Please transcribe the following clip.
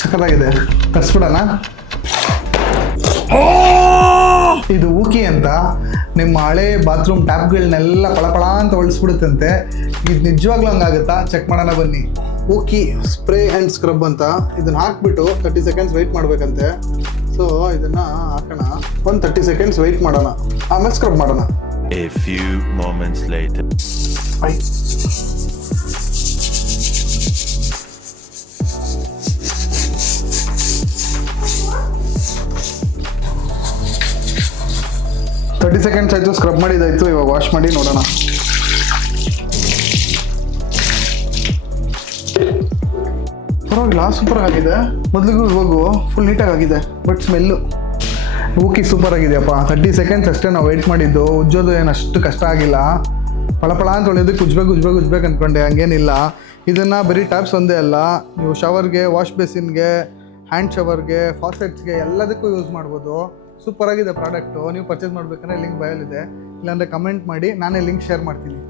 ಸಕ್ಕತ್ತಾಗಿದೆ. ತರಿಸ್ಬಿಡೋಣ. ಇದು ಊಕಿ ಅಂತ ನಿಮ್ಮ ಹಳೆ ಬಾತ್ರೂಮ್ ಟ್ಯಾಪ್ಗಳನ್ನೆಲ್ಲ ಪಳಪಳ ಅಂತ ಹೊಳಿಸ್ಬಿಡುತ್ತಂತೆ. ಇದು ನಿಜವಾಗ್ಲೂ ಹಂಗಾಗುತ್ತಾ? ಚೆಕ್ ಮಾಡೋಣ ಬನ್ನಿ. ಊಕಿ ಸ್ಪ್ರೇ ಆ್ಯಂಡ್ ಸ್ಕ್ರಬ್ ಅಂತ ಇದನ್ನು ಹಾಕ್ಬಿಟ್ಟು 30 ಸೆಕೆಂಡ್ಸ್ ವೆಯ್ಟ್ ಮಾಡಬೇಕಂತೆ. ಸೊ ಇದನ್ನು ಹಾಕೋಣ, ಒಂದು 30 ಸೆಕೆಂಡ್ಸ್ ವೆಯ್ಟ್ ಮಾಡೋಣ, ಆಮೇಲೆ ಸ್ಕ್ರಬ್ ಮಾಡೋಣ. A few moments later. Thirty seconds ಆಯಿತು, ಸ್ಕ್ರಬ್ ಮಾಡಿದ್ದಾಯಿತು. ಇವಾಗ ವಾಶ್ ಮಾಡಿ ನೋಡೋಣ. ಪರವಾಗಿಲ್ಲ, ಸೂಪರ್ ಆಗಿದೆ. ಮೊದಲಿಗೂ ಇವಾಗೂ ಫುಲ್ ನೀಟಾಗಿ ಆಗಿದೆ. ಬಟ್ ಸ್ಮೆಲ್ಲು ಊಕಿ ಸೂಪರ್ ಆಗಿದೆಯಪ್ಪ. 30 ಸೆಕೆಂಡ್ಸ್ ಅಷ್ಟೇ ನಾವು ವೆಯ್ಟ್ ಮಾಡಿದ್ದು. ಉಜ್ಜೋದು ಏನು ಅಷ್ಟು ಕಷ್ಟ ಆಗಿಲ್ಲ. ಪಳಪಳ ಅಂತ ಹೊಳೆಯೋದಕ್ಕೆ ಉಜ್ಬೇಕು ಅಂದ್ಕೊಂಡೆ, ಹಂಗೇನಿಲ್ಲ. ಇದನ್ನು ಬರೀ ಟ್ಯಾಪ್ಸ್ ಒಂದೇ ಅಲ್ಲ, ನೀವು ಶವರ್ಗೆ, ವಾಶ್ ಬೇಸಿನ್ಗೆ, ಹ್ಯಾಂಡ್ ಶವರ್ಗೆ, ಫಾಸೆಟ್ಸ್ಗೆ ಎಲ್ಲದಕ್ಕೂ ಯೂಸ್ ಮಾಡ್ಬೋದು. ಸೂಪರಾಗಿದೆ ಪ್ರಾಡಕ್ಟು. ನೀವು ಪರ್ಚೇಸ್ ಮಾಡಬೇಕಂದ್ರೆ ಲಿಂಕ್ ಬಯೋಲಿದೆ, ಇಲ್ಲಾಂದರೆ ಕಮೆಂಟ್ ಮಾಡಿ, ನಾನೇ ಲಿಂಕ್ ಶೇರ್ ಮಾಡ್ತೀನಿ.